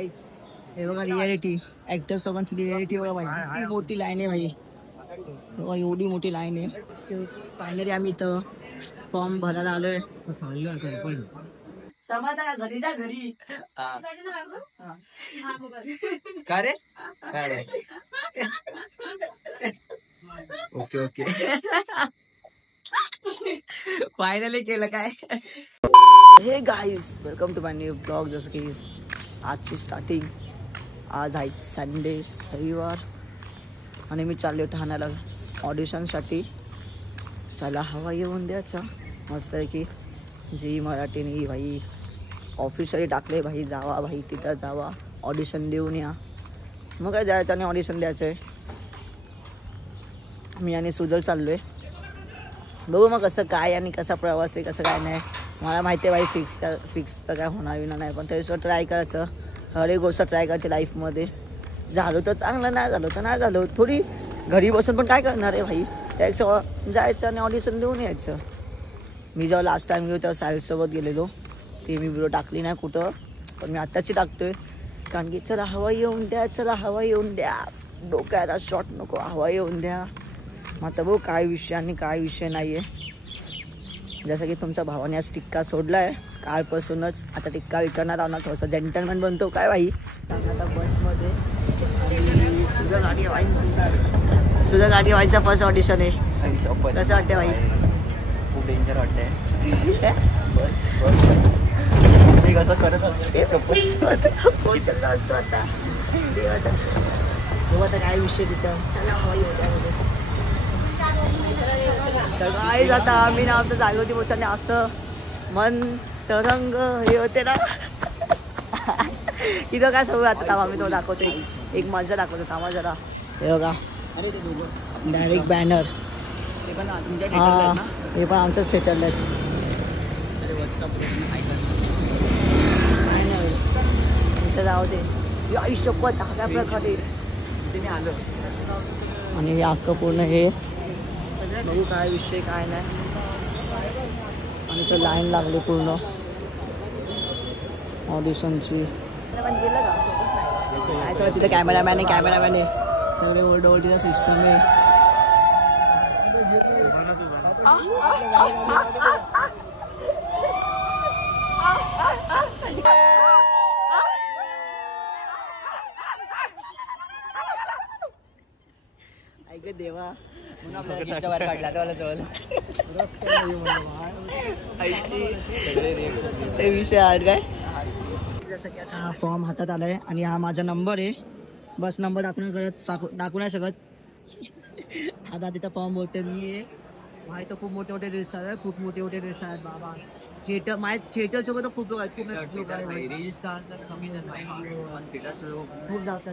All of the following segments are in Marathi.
हे बघा रियालिटी ऍक्टर्स लोकांची रियालिटी बघा भाई, किती मोठी लाईन आहे भाई, बघा एवढी मोठी लाईन आहे. फायनली आम्ही इथं फॉर्म भरायला आलोय. समाजा का घरी जा घरी. का रे काय ओके ओके फायनली केलं काय. हे guys welcome to my new blog. जसं की आजची स्टार्टिंग, आज आहे संडे रविवार आणि मी चालले ठाण्याला ऑडिशनसाठी. चला हवा येऊन द्याचा मस्त आहे की जी मराठीने भाई ऑफिशियली टाकले भाई, जावा भाई तिथं जावा ऑडिशन देऊन या. मग काय जायचं आणि ऑडिशन द्यायचं आहे. मी आणि सुजल चाललो आहे. बघू मग कसं काय आणि कसा प्रवास आहे कसं काय नाही. मला माहिती आहे भाई फिक्स तर काय होणार विना नाही, पण त्याच्यावर ट्राय करायचं. हर एक गोष्ट ट्राय करायची लाईफमध्ये. झालं तर चांगलं, नाही झालं तर नाही झालं. थोडी घरी बसून पण काय करणार आहे भाई, त्याचं जायचं आणि ऑडिशन देऊन यायचं. मी जेव्हा लास्ट टाइम गेलो तेव्हा सायलसोबत गेलेलो, ते मी व्हिडिओ टाकली नाही कुठं, पण मी आत्ताची टाकतोय. कारण की चला हवा येऊन द्या, चला हवा येऊन द्या, डोक्याला शॉट नको, हवा येऊन द्या. मग आता बघू काय विषय आणि काय विषय नाही आहे. जसं की तुमच्या भावाने आज टिक्का सोडला आहे कालपासूनच. आता टिक्का विकणार आहो ना, थोडंसं जेंटलमॅन बनतो काय भाई. आता बसमध्ये सुद्धा गाडी व्हायचा फर्स्ट ऑडिशन आहे. कसं वाटतं भाई? खूप डेंजर वाटतंय. बस मी कसं करत पोचला असतो आता देवाचा. बघू आता काय विषय तिथं. चला हवा येऊ द्या. काय जाता आम्ही ना आमच्या जागेवरती पोचले, असं मन तरंग हे होते ना. इथं काय सगळं आता आम्ही तो दाखवतो, एक मजा दाखवतो थांबा जरा. हे बघा डायरेक्ट बॅनर, हा हे पण आमचंच थिएटरला आहेत. जाऊ दे आयुष्यपत हा काय प्रकारे आलं. आणि हे अख्खं पूर्ण हे बघू काय विषय काय नाही. आणि तो लाईन लागली पूर्ण ऑडिशनची. काय सगळं तिथे कॅमेरामॅन आहे, सगळे ओल्ड सिस्टम आहे. ऐक देवा विषय आठ काय. जसं की आता हा फॉर्म हातात आलाय आणि हा माझा नंबर आहे. बस नंबर दाखवू नाही शकत. आता तिथं फॉर्म बोलते मी. माहिती खूप मोठे रील्स आहेत, खूप मोठे रील्स आहेत बाबा. थिएटर सोबत खूप लोक आहेत, खूप जास्त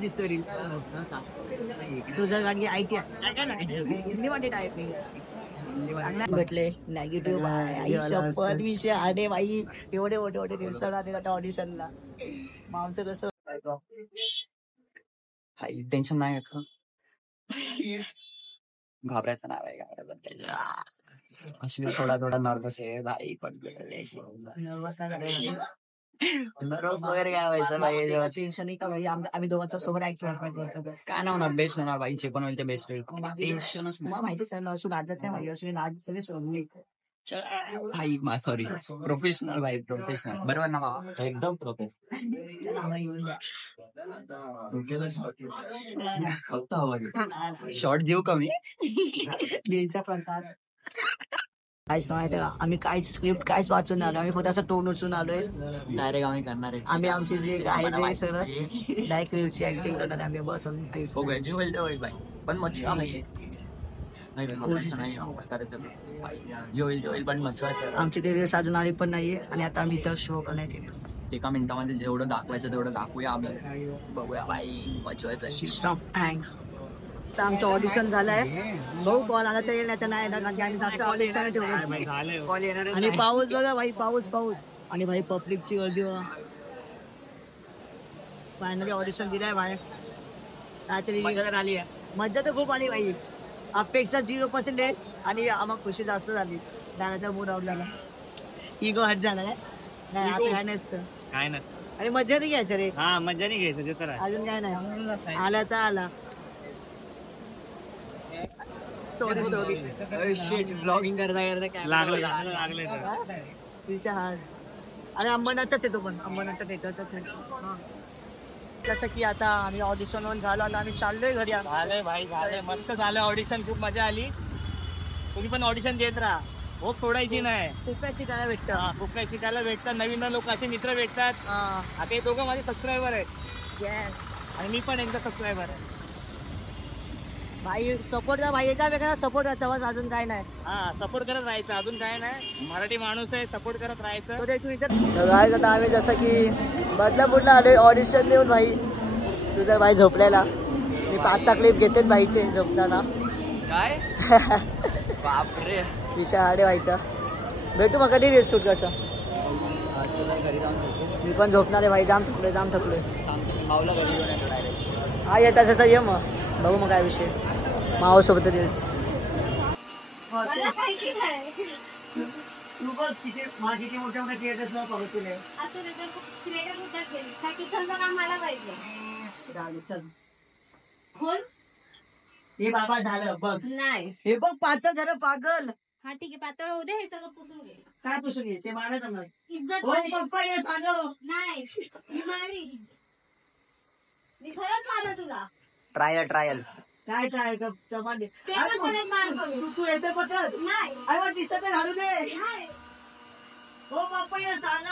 दिसतोय रील्स. सुजल गाडी ऐकते हिंदी मध्ये टाईप भेटले निगेटिव्ह विषय आले बाई. एवढे मोठे रील्स आता ऑडिशनला. मग आमचं कसं टेन्शन नाही याचं, घाबरायचं नाही. अश्विन थोडा नर्वस आहे भाई, पण नर्वस वगैरे काय व्हायचं नाही. टेन्शन का भाई, आम्ही दोघांचा सोबत काय नाही होणार, बेस्ट होणार भाई. जे पण होईल ते बेस्ट होईल. टेन्शनच मला माहिती सर नसून आज आज सगळे सोडले भाई. सॉरी, प्रोफेशनल भाई, प्रोफेशनल. बरोबर ना बाबा, एकदम शॉर्ट देऊ कमी दिलचा प्रकार. काहीच माहिती का, आम्ही काहीच स्क्रिप्ट काहीच वाचून आलो. आम्ही फक्त असं टोन उचून आलोय. डायरेक्ट आम्ही करणार आहे. आम्ही आमची जे आहे ते सगळं डायरेक्ट रील्सची ऍक्टिंग करणार. आम्ही बसून जे होईल ते होईल भाई, पण मच्छा जे होईल ते होईल, पण मच्छवायचं. आमची ते रील्स अजून आली पण नाहीये आणि आता आम्ही इथं शो करण्यात येईल. एका मिनिटामध्ये जेवढं दाखवायचं तेवढं दाखवूया आम्ही. बघूया भाई, मच्छवायचं सिस्टम हँग. आमचं ऑडिशन झालंय. भाऊ कॉल आला तर नाही तर नाही येणार, कारण की आम्ही जास्त ऑडिशन ठेवलं. आणि पाऊस बघा भाई, पाऊस आणि भाई पब्लिकची गर्दी बघा. फायनली ऑडिशन दिलाय भाई. काहीतरी आली आहे, मज्जा तर खूप आली भाई. अपेक्षा 0% आहे आणि आम्हाला खुशी जास्त झाली. गाण्याचा मूड ऑफ झाला, इगो हट झाला. नाही असं काय नसतं. आणि मजा नाही घ्यायचं रे. हा मजा नाही घ्यायचं ते तर आहे. अजून काय नाही. आला तर आला. सॉरी ब्लॉगिंग करता लागले विशाल. अरे अंबरनाथचाच येतो पण अंबरनाथचा थिएटरचाच आहे. जसं की आता आम्ही ऑडिशन वन झालो आता आम्ही चाललोय घरी. झालंय भाई झालंय मस्त झालं ऑडिशन खूप मजा आली. तुम्ही पण ऑडिशन देत राहा. हो सोडायची नाही. खूप काय शिकायला भेटतं. खूप काही शिकायला भेटतात. नवीन लोक असे मित्र भेटतात. आता हे दोघं माझे सबस्क्रायबर आहेत. आणि मी पण यांचा सबस्क्रायबर आहे. भाई सपोर्ट करा भाई. एका वेगळा सपोर्ट करता बस अजून काय नाही. हा सपोर्ट करत राहायचं अजून काय नाही. मराठी माणूस आहे सपोर्ट करत राहायचं. आता आम्ही जसं की बदलापूरला आलोय ऑडिशन देऊन. भाई तुझा भाई झोपलेला. मी 5-6 क्लिप घेते भाईचे झोपताना. काय बापरे. विषय हाडे व्हायचा. भेटू मग कधी रील शूट करतो. मी पण झोपणार आहे भाई. जाम थकलोय. हा येतात येतात ये मग बघू मग काय विषय. मावासोबत रील्स. तू बघ किती किती मोठ्या मोठ्या क्रिएटर्स बघतोय. चल हे बाबा झालं बघ. नाही हे बघ पातळ झालं पागल. हा ठीक आहे पातळ होऊ दे. हे सगळं पुसून घे. काय पुसून घे ते मारायला जमणार. इज्जत हो वाढेल. पप्पा ये सांग. नाही मी मारी. मी खरंच मारलं तुला. ट्रायल काय काय चमाडे. ते पण परत मार करू. तू येते पकड. नाही अरे मग दिसत घालू दे. नाही. हो पप्पा ये सांग.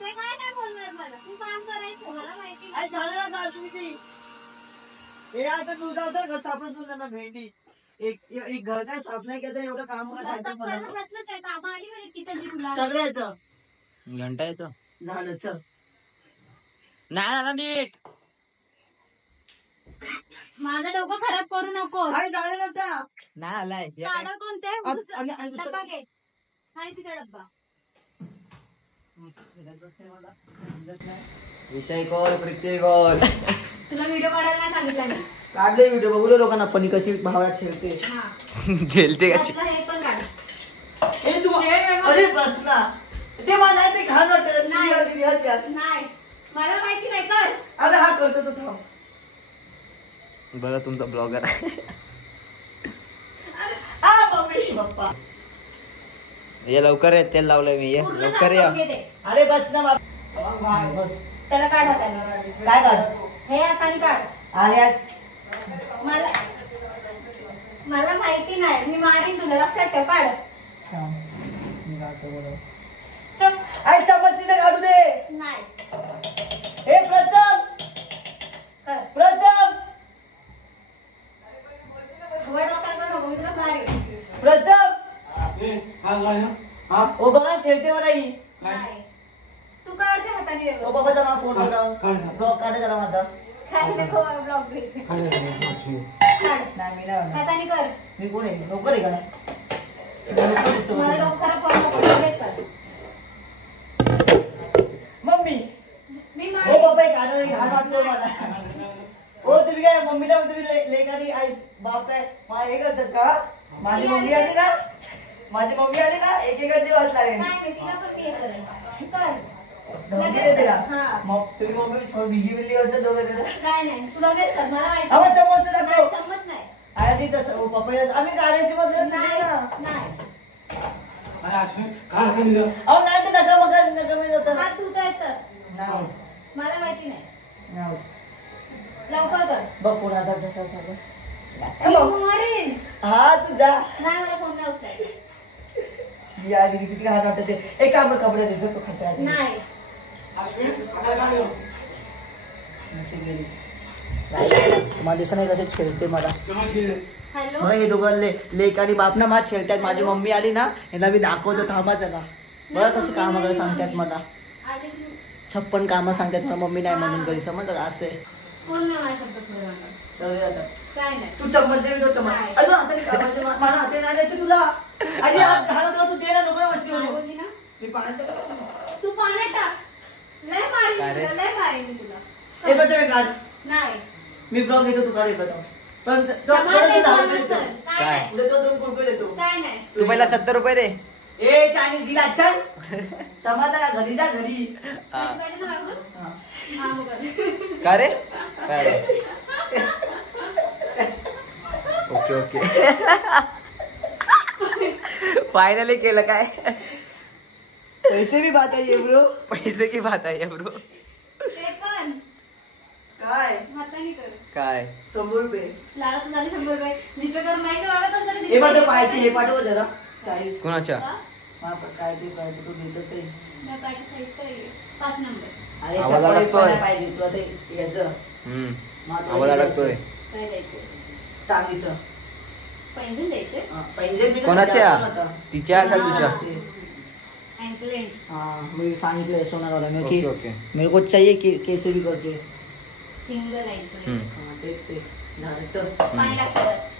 ते काय नाही बोलणार मला. तू काम करायचं मला माहिती अरे नाही. झालं ना तुम्ही ती. हे आता तू जाऊ सर सापच तू त्यांना भेंडी. एक घर काय साफ नाही केलं एवढं काम का सांगतो मला. प्रश्नच आहे. कामं आली म्हणजे किचनची तुला. सगळं येतं. घंटा येतो. झालं चल. नाही नीट. माझं डोकं खराब करू नको. काय झालं ना त्या. नाही आलाय. काढा कोणते आणि डब्बा घे. हाय तिथे डब्बा. विषय कॉल प्रत्येक कॉल. तुला व्हिडिओ काढायला नाही सांगितलं मी. काढले व्हिडिओ बघू लोकांना पण कशी भावात छेडते. हा झेलते का. त्यातलं हे पण काढ. हे तू अरे बस ना. ते मला नाही ते घाण वाटतं. नाही मला माहिती नाही कर. अरे हा करतो तो थांब. बघा तुमचा ब्लॉगर आहे. हा मम्मी पप्पा. ये लवकर आहे. तेल लावलंय मी. ये पूर्ण लवकर साफ या. करून घे ते. अरे बस ना बस. त्याला काढ हाताने. काय काढ. हे हाताने काढ. अरे मला मला माहिती नाही. मी मारीन तुला लक्षात ठेव. काढ. चल. अरे चम्मच तिथे काढू दे. नाही हे प्रथम कर. खबर डोक्याला करू नको. मी तुला मारीन. प्रथम ओ बघा छेडते मला ही. नाही तू काढते हाताने ओ व्यवस्थित. बाबाचा नाव फोन ब्लॉग काढ जरा माझा. काय नको ब्लॉग ब्रेक. काढ नाही मी नाही हाताने कर. मी कोण आहे लवकर आहे का. मला डोकं खराब करू नको. लगेच कर. मम्मी मी ओ मारीन. बाबा एक आदर घाण वाटतो मला. ओ तुम्ही काय मम्मीला तुम्ही लेखानी आई बाप काय मला हे करतात का. माझी मम्मी आली ना एकेकडची वाट लागेल. नाही तिला पण मी हे करेन. कर. धमकी देते का. हा. मग तुम्ही मम्मी बिगी बिल्ली करतात दोघं जण. काय नाही तू लगेच कर. मला माहिती आवाज चम्मच नाही. दाखव. चम्मच नाही. आधी तसं पपया आम्ही गाड्याशी बदलत नाही ना. नाही अहो नाही तर नका मी जातं. हात धुता येतं. नाही. मला माहिती नाही. नाही. लवकर कर. बघ फोन आता मी मारीन. हा तू जा. नाही मला फोन नाही उचलायचा. या दीदी किती घाण वाटत ते. एक काम कर कपडे दे तो खायचा. नाही मला दिसत नाही कसे छेडते मला. हॅलो मला हे दोघं लेक आणि बाप ना माझ छेडतात. माझी मम्मी आली ना यांना मी दाखवतो थांबाच ना. बघा कसं काम वगैरे सांगतात मला. आले तू. 56 कामं सांगतात मला मम्मी नाही म्हणून घरी समजलं असं आहे. कोण नाही माझ्या शब्द पुढे जाणार. सगळे जातात. काय नाही तू चम्मच दे तो चम्मच. नाही. अगं हाताने मला हाते नाही द्यायचे तुला. आणि हात घालत तू दे ना नको ना मस्ती काय म्हणून. बोलली ना. मी पाण्यात टाकतो. तू पाण्यात टाक. लय मारीन काय रे? तुला. लय मारीन मी तुला. हे पण तुम्ही काढ. नाही मी ब्लॉग घेतो तू काढ प्रथम. पण तो टमाटे परत दोन देतो. असतं. काय काय? नाही. देतो 2 कुरकुरे देतो. काय नाही तू पहिला 70 रुपये दे. ए चायनीज दिला चल समजला का घरी जा घरी पाहिजे ना अजून? हा. हा, बघ. का रे काय ओके ओके फायनली केलं काय पैसे भी बात आहे ब्रो पैसे की बात आहे ब्रो ते पण काय हाताने कर. काय 100 रुपये लाडा झाले 100 रुपये जीपे कर माहिती मागत असेल हे बघ ते पाहायचे हे पाठव जरा साईज कोणाच्या काय ते करायचं तू देतच आहे पाहिजे साईज काय 5 नंबर. अरे आवाज चप्पल अडकतोय. पण पाहिजे तू आता याचं आवाज अडकतोय काय द्यायचं? चांदीचं पैंजण द्यायचे. पैंजण बिंजण कोणाच्या असतं ना आता. तिच्या का तुझ्या ते. अँकलेट. हाँ मैं सांगितलं सोनार वाला ने ओके कि ओके मेरे को चाहिए कि कैसे भी करके सिंगल अँकलेट. हाँ तेच ते झालं चल पाणी टाकतात.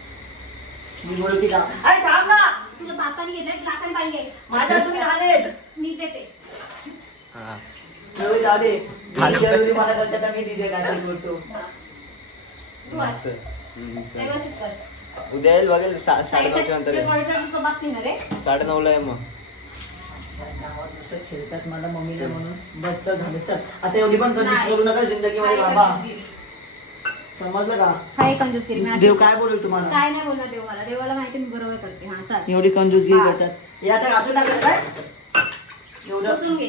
मी बोल की जा अरे थांब ना तुझ्या बापाने घेतलं ग्लासाने पाणी घे. माझ्या तुम्ही खाणे मी देते. हा जाऊ जाऊ दे झालं. जरुरी मला करता मी दिदे काय ते बोलतो तू वाच. चल. चल. व्यवस्थित कर. उद्या येईल बघेल 9:30 नंतर येईल. 9:30 ला आहे मग गावात नुसतं खेळतात मला मम्मीला म्हणून बस चल झालं चल आता एवढी पण कंजूस करू नका जिंदगीमध्ये बाबा समजलं का काय कंजूसगिरी? मी देव अशी- काय बोलेल तुम्हाला काय नाही बोलणार देव मला. देवाला माहिती मी बरोबर करते. हा चाल. एवढी कंजूसगिरी बस. करतात हे आता असून टाकत काय एवढं पुसून घे.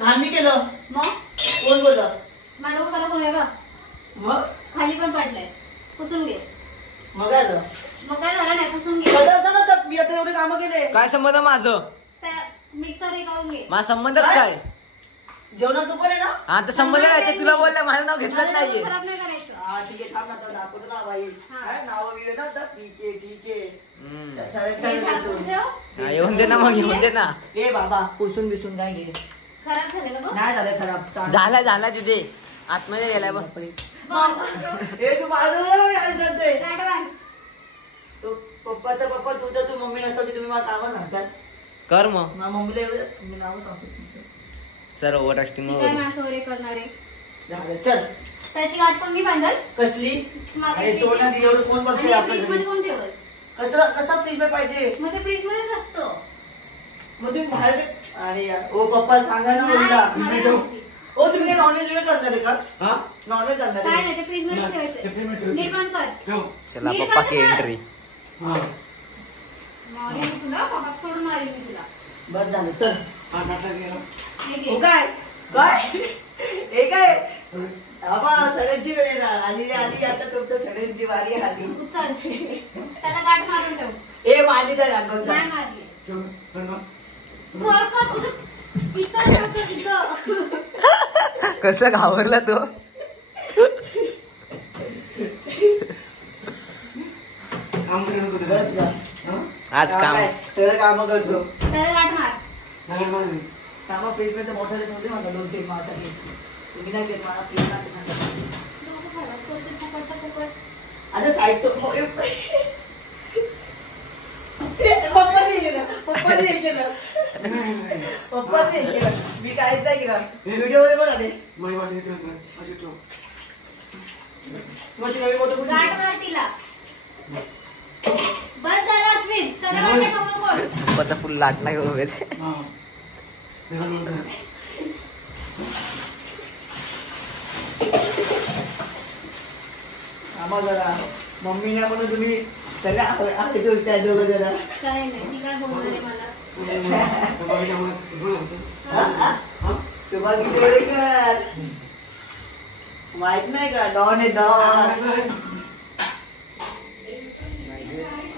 घाण मी केलं मग कोण बोललं मांडव करा कोण आहे बघ. मग खाली पण पडलंय. पुसून घे. मग काय झालं? मग काय झालं नाही. पुसून घे. कसं असं ना तर मी आता एवढे कामं केले काय संबंध माझं त्या मिक्सर हे करून घे. माझा संबंधच काय जेवणात तू पण आहे ना हा तर संबंध काय ते तुला बोललं माझं नाव घेतलंच मला नाहीये खराब नाही करायचं. हा ठीक आहे थांब ना आता दाखवतो ना बाई काय नाव बिव ना तर ठीक आहे हम्म. साडेचार हे वेळ झाकून येतो. ठेव. हा, येऊन दे ना मग येऊन दे ना ए बाबा पुसून बिसून काय घे खराब झालं का बघ. नाही झालं खराब चांगलं. झाला झाला तिथे आतमध्ये गेलाय बघ बापरे. बघ. ए तू माझं मी आज सांगतोय लाड बांध. तो पप्पा तू तर तू मम्मी नसतो की तुम्ही मला कामं सांगतात कर मग मला मम्मीला एवढं मी नाव सांगतो तुमचं. सर ओव्हर ऍक्टिंग ती काय माझ्यासमोर हे करणार आहे. झालं चल त्याची गाठ पण मी बांधल. कसली मागे अरे सोना दी एवढं कोण बघते आणि फ्रीज मध्ये आपल्याकडे कोण ठेवल? कसा फ्रीज मध्ये पाहिजे मग ते फ्रीज मध्येच असतं. मग तुम्ही बाहेर अरे यार ओ पप्पा सांगा ना नाही, बोलला मला नाही माहिती. ओ तुम्ही काय नॉनव्हेज व्हिडिओ चालणार आहे का नॉनव्हेज चालणार काय आहे नाही ते फ्रीज मध्येच ठेवायचं. नीट बंद कर. चला नीट पप्पा बंद की कर. एंट्री मारेन मी तुला. बाबा सोडून मारेन मी तुला. बस झालं चल हे घे. हो काय काय हे काय बाबा सगळ्यांची वेळ येणार आली आता तुमच्या सगळ्यांची वारी आली उचल. त्याला गाठ मारून ठेव. ए मारली तर राघवचा नाही मारली. तू अर्थात तुझं इथं ठेवतो तिथं. कसं घाबरला तो बस का आज काम काय, सगळं काम करतो त्याला गाठ मार. कामा फ्रीज मध्ये मोठा नव्हते म्हणलं 2-3 मासासाठी तुम्ही नाही घेत मला फ्रीज डोकं खराब करते फुकटचा फुकट. आता साईड तो पप्पाने केलं मी काहीच नाही केलं व्हिडिओ मध्ये पण आले मग ती नवीन मोठं गाठ मार तिला. बस झालं अश्विन. सगळं वाटतं करू नको. पता फुल लाट नाही वगैरे आम्हा जरा मम्मीला म्हणून तुम्ही सगळ्या आहे त्या दोघं जरा काय नाही ती काय बोलणार आहे मला. सुभा किती वेळेकर माहित नाही का डॉन आहे डॉन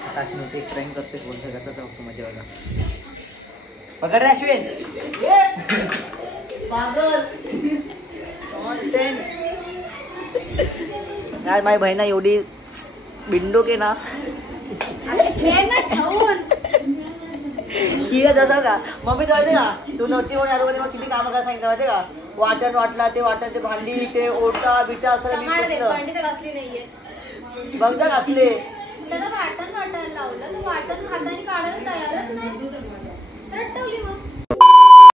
आता अशी नव्हती एक ट्रेन करते बोल सगळ्याचा फक्त मजा बघा पकड रे अश्विन पागल नॉनसेन्स काय माझी बहिणा एवढी बिंडो के ना अशी खेळ ना ठेवून. ये जसं का मम्मी कळते का तू नव्हती म्हणून अडवणे मग किती कामं काय सांगितलं माहिती का वाटण वाटला ते वाटणचे भांडी ते ओटा बिटा असं मी समाड दे. पुसलं. भांडी तर घासली नाहीये. बघ जा घासले त्याला वाटण वाटायला लावलं तर वाटण हाताने काढायला तयारच नाही. रट्टवली मग.